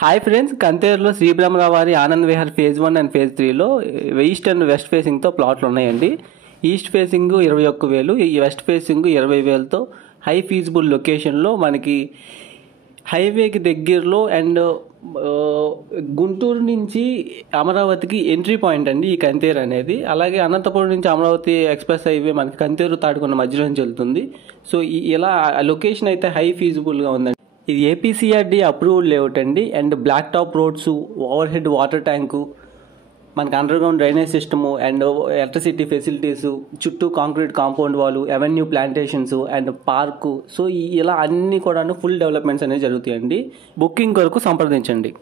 Hi friends, కంతేరులో శ్రీబ్రహ్మరావారి Anand Vihar phase 1 and phase 3లో ఈస్ట్ అండ్ వెస్ట్ ఫేసింగ్తో ప్లాట్లు ఉన్నాయండి. ఈస్ట్ ఫేసింగ్ 21,000, ఈ వెస్ట్ ఫేసింగ్ 20,000తో హై ఫీజిబుల్ లొకేషన్లో మనకి హైవేకి దగ్గరలో అండ్ గుంటూరు నుంచి అమరావతికి ఎంట్రీ పాయింట్ అండి ఈ కంతేరు అనేది. అలాగే అనంతపురం నుంచి అమరావతి ఎక్స్ప్రెస్ హైవే మనకి కంతేరు తాడుకున్న మధ్యలో నుంచి వెళ్తుంది. సో ఇలా లొకేషన్ అయితే హై ఫీజిబుల్గా ఉందండి. ఇది ఏపీసీఆర్డీ అప్రూవ్డ్ లేఅవుట్ అండి. And black top roads, overhead water tank, మనకి underground drainage system and electricity facilities, చుట్టూ concrete compound wall, avenue plantations and park. So ఇలా అన్ని కూడా ఫుల్ డెవలప్మెంట్స్ అనేవి జరుగుతాయండి. బుకింగ్ కొరకు సంప్రదించండి.